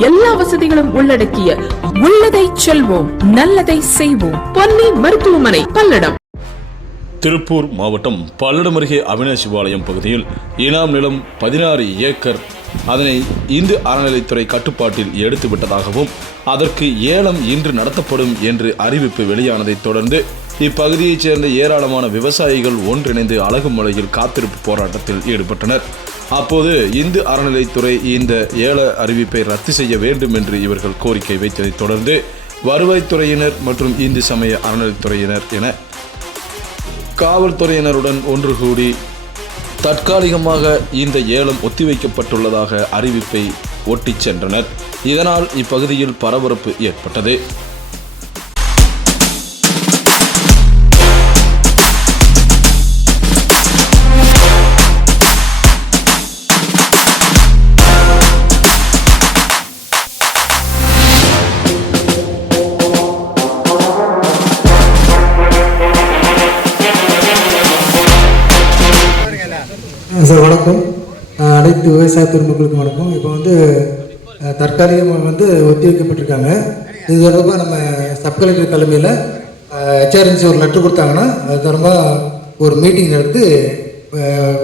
எல்லா வசதிகளும் உள்ளடக்கிய உள்ளதை செல்வோம் நல்லதை செய்வோம். பொன்னி மருத்துவமனை பல்லடம். திருப்பூர் மாவட்டம் பல்லடம் அருகே அவினாசிபாளையம் பகுதியில் இனாம் நிலம் பதினாறு ஏக்கர் அதனை இந்து அறநிலைத்துறை கட்டுப்பாட்டில் எடுத்து விட்டதாகவும் அதற்கு ஏலம் இன்று நடத்தப்படும் என்று அறிவிப்பு வெளியானதைத் தொடர்ந்து இப்பகுதியைச் சேர்ந்த ஏராளமான விவசாயிகள் ஒன்றிணைந்து அழகுமலையில் காத்திருப்பு போராட்டத்தில் ஈடுபட்டனர். அப்போது இந்து அறநிலைத்துறை இந்த ஏல அறிவிப்பை ரத்து செய்ய வேண்டும் என்று இவர்கள் கோரிக்கை வைத்ததைத் தொடர்ந்து வருவாய்த்துறையினர் மற்றும் இந்து சமய அறநிலைத்துறையினர் என காவல்துறையினருடன் ஒன்று கூடி தற்காலிகமாக இந்த ஏலம் ஒத்திவைக்கப்பட்டுள்ளதாக அறிவிப்பை ஒட்டிச் சென்றனர். இதனால் இப்பகுதியில் பரபரப்பு ஏற்பட்டது. சார் வணக்கம். அனைத்து விவசாய பெருமக்களுக்கும் வணக்கம். இப்போ வந்து தற்காலிகமாக வந்து ஒத்தி வைக்கப்பட்டிருக்காங்க இது தொடர்பாக நம்ம சப் கலெக்டர் தலைமையில் ஹெச்ஆர்என்சி ஒரு லெட்டர் கொடுத்தாங்கன்னா அது தொடர்பாக ஒரு மீட்டிங் நடத்தி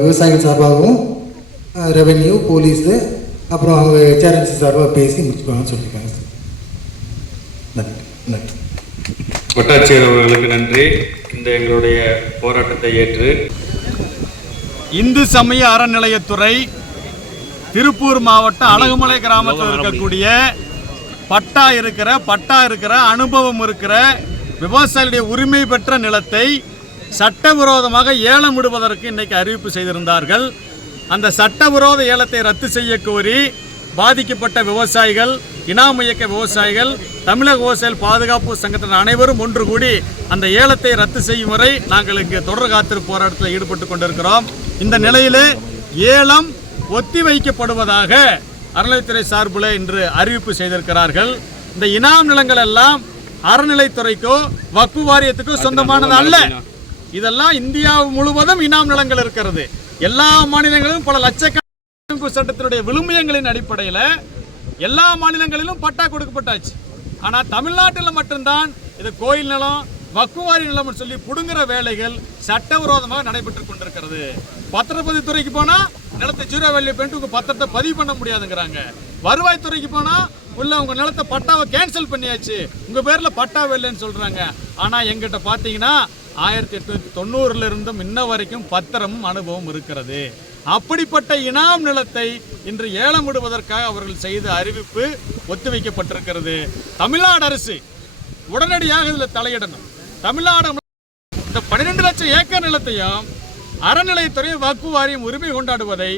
விவசாயிகள் சார்பாகவும் ரெவென்யூ போலீஸு அப்புறம் அவங்க ஹெச்ஆர்என்சி சார்பாக பேசி முடிச்சுப்பாங்கன்னு சொல்லியிருக்காங்க சார். நன்றி. நன்றி. வட்டாட்சியர் அவர்களுக்கு நன்றி. இந்த எங்களுடைய போராட்டத்தை ஏற்று இந்து சமய அறநிலையத்துறை திருப்பூர் மாவட்டம் அழகுமலை கிராமத்தில் இருக்கக்கூடிய பட்டா இருக்கிற பட்டா இருக்கிற அனுபவம் இருக்கிற விவசாயிகளுடைய உரிமை பெற்ற நிலத்தை சட்டவிரோதமாக ஏலம் விடுவதற்கு இன்னைக்கு அறிவிப்பு செய்திருந்தார்கள். அந்த சட்டவிரோத ஏலத்தை ரத்து செய்ய கோரி பாதிக்கப்பட்ட விவசாயிகள் இனாம் இயக்க விவசாயிகள் தமிழக விவசாயிகள் பாதுகாப்பு சங்கத்தின் அனைவரும் ஒன்று கூடி அந்த ஏலத்தை ரத்து செய்யும் வரை நாங்கள் இங்கு தொடர் காத்திருப்பு போராட்டத்தில் ஈடுபட்டு கொண்டிருக்கிறோம். இந்த நிலையிலே ஏலம் ஒத்திவைக்கப்படுவதாக அறநிலைத்துறை சார்பில் இன்று அறிவிப்பு செய்திருக்கிறார்கள். இந்த இனாம் நிலங்கள் எல்லாம் அறநிலைத்துறைக்கோ வக்கு வாரியத்துக்கோ சொந்தமானது அல்ல. இதெல்லாம் இந்தியா முழுவதும் இனாம் நிலங்கள் இருக்கிறது. எல்லா மாநிலங்களிலும் பல லட்சக்கணக்கான சட்டத்தினுடைய விழுமியங்களின் அடிப்படையில் எல்லா மாநிலங்களிலும் பட்டா கொடுக்கப்பட்டாச்சு. ஆனா தமிழ்நாட்டில் மட்டும்தான் இது கோயில் நிலம் வக்குவாரி நிலம்னு சொல்லி புடுங்குற வேலைகள் சட்டவிரோதமாக நடைபெற்று கொண்டிருக்கிறது. பத்திரப்பதித்துறைக்கு போனா நிலத்தை ஜீரோ வேல்யூ பண்ணிட்டு பத்திரத்தை பதிவு பண்ண முடியாதுங்கிறாங்க. வருவாய்த்துறைக்கு போனா உள்ள உங்க நிலத்தை பட்டாவை கேன்சல் பண்ணியாச்சு. உங்க பேர்ல பட்டா இல்லைன்னு சொல்றாங்க. ஆனா எங்கிட்ட பாத்தீங்கன்னா ஆயிரத்தி எட்நூத்தி தொண்ணூறுல இருந்தும் இன்ன வரைக்கும் பத்திரமும் அனுபவம் இருக்கிறது. அப்படிப்பட்ட இனாம் நிலத்தை இன்று ஏலம் விடுவதற்காக அவர்கள் செய்த அறிவிப்பு ஒத்திவைக்கப்பட்டிருக்கிறது. தமிழ்நாடு அரசு உடனடியாக இதில் தலையிடணும். தமிழ்நாடு இந்த பன்னிரெண்டு லட்சம் ஏக்கர் நிலத்தையும் அறநிலையத்துறை வக்கு வாரியம் உரிமை கொண்டாடுவதை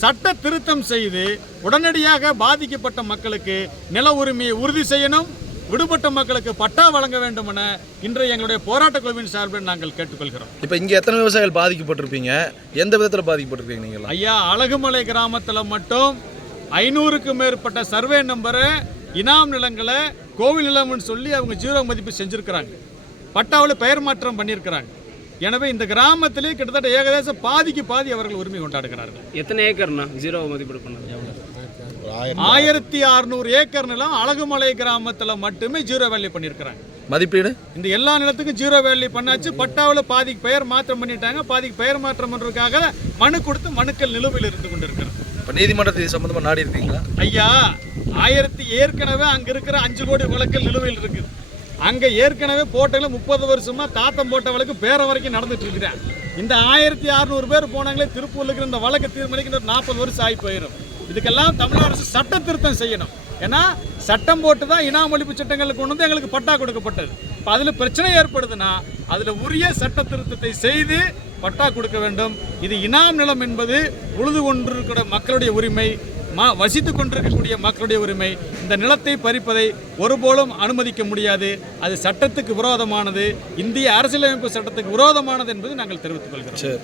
சட்ட திருத்தம் செய்து உடனடியாக பாதிக்கப்பட்ட மக்களுக்கு நில உரிமையை உறுதி செய்யணும் விடுபட்ட மக்களுக்கு பட்டா வழங்க வேண்டும் என இன்று எங்களுடைய போராட்டக் குழுவின் சார்பில் நாங்கள் கேட்டுக்கொள்கிறோம். இப்போ இங்கே எத்தனை விவசாயிகள் பாதிக்கப்பட்டிருப்பீங்க? எந்த விதத்தில் பாதிக்கப்பட்டிருக்கீங்க நீங்களா ஐயா அழகுமலை கிராமத்தில் மட்டும் ஐநூறுக்கும் மேற்பட்ட சர்வே நம்பரை இனாம் நிலங்களை கோவில் நிலம்னு சொல்லி அவங்க ஜீரோ மதிப்பு செஞ்சுருக்கிறாங்க. பட்டாவில் பெயர் மாற்றம் பண்ணியிருக்கிறாங்க எனவே இந்த கிராமத்திலே கிட்டத்தட்ட ஏகதேசம் பாதிக்கு பாதி அவர்கள் உரிமை கொண்டாடுகிறார்கள். எத்தனை ஏக்கர்ண்ணா? ஜீரோ மதிப்பீடு பண்ணது? ஆயிரத்தி அறுநூறு ஏக்கர் நிலம் அழகுமலை கிராமத்தில் மட்டுமே ஜீரோ வேல்யூ பண்ணியிருக்கிறாங்க. மதிப்பீடு? இந்த எல்லா நிலத்துக்கும் ஜீரோ வேல்யூ பண்ணாச்சு. பட்டாவில் பாதிக்கு பெயர் மாற்றம் பண்ணிட்டாங்க. பாதிக்கு பெயர் மாற்றம் பண்ணுறதுக்காக மனு கொடுத்து மனுக்கள் நிலுவையில் இருந்து கொண்டிருக்கிறது இப்போ நீதிமன்றத்தை சம்மந்தமாக நாடி இருக்கீங்களா ஐயா ஆயிரத்தி ஏற்கனவே அங்க இருக்கிற அஞ்சு கோடி வழக்குகள் நிலுவையில் இருக்குது. அங்கே ஏற்கனவே போட்டவங்கள முப்பது வருஷமாக தாத்தம் போட்ட வழக்கு பேர வரைக்கும் நடந்துட்டு இருக்கிறேன் இந்த ஆயிரத்தி அறுநூறு பேர் போனாங்களே திருப்பூர்ல இருக்கிற இந்த வழக்கு தீர்மானிக்கிற நாற்பது வருஷம் ஆகி போயிடும் இதுக்கெல்லாம் தமிழக அரசு சட்ட திருத்தம் செய்யணும். ஏன்னா சட்டம் போட்டு தான் இனாமொழிப்பு சட்டங்களை கொண்டு வந்து எங்களுக்கு பட்டா கொடுக்கப்பட்டது. இப்போ அதில் பிரச்சனை ஏற்படுதுன்னா அதில் உரிய சட்ட திருத்தத்தை செய்து பட்டா கொடுக்க வேண்டும். இது இனாம் நிலம் என்பது உழுது கொண்டிருக்கிற மக்களுடைய உரிமை. மா வசித்து கொண்டிருக்கக்கூடிய மக்களுடைய உரிமை இந்த நிலத்தை பறிப்பதை ஒருபோலும் அனுமதிக்க முடியாது. அது சட்டத்துக்கு விரோதமானது. இந்திய அரசியலமைப்பு சட்டத்துக்கு விரோதமானது என்பது நாங்கள் தெரிவித்துக் கொள்கிறோம்.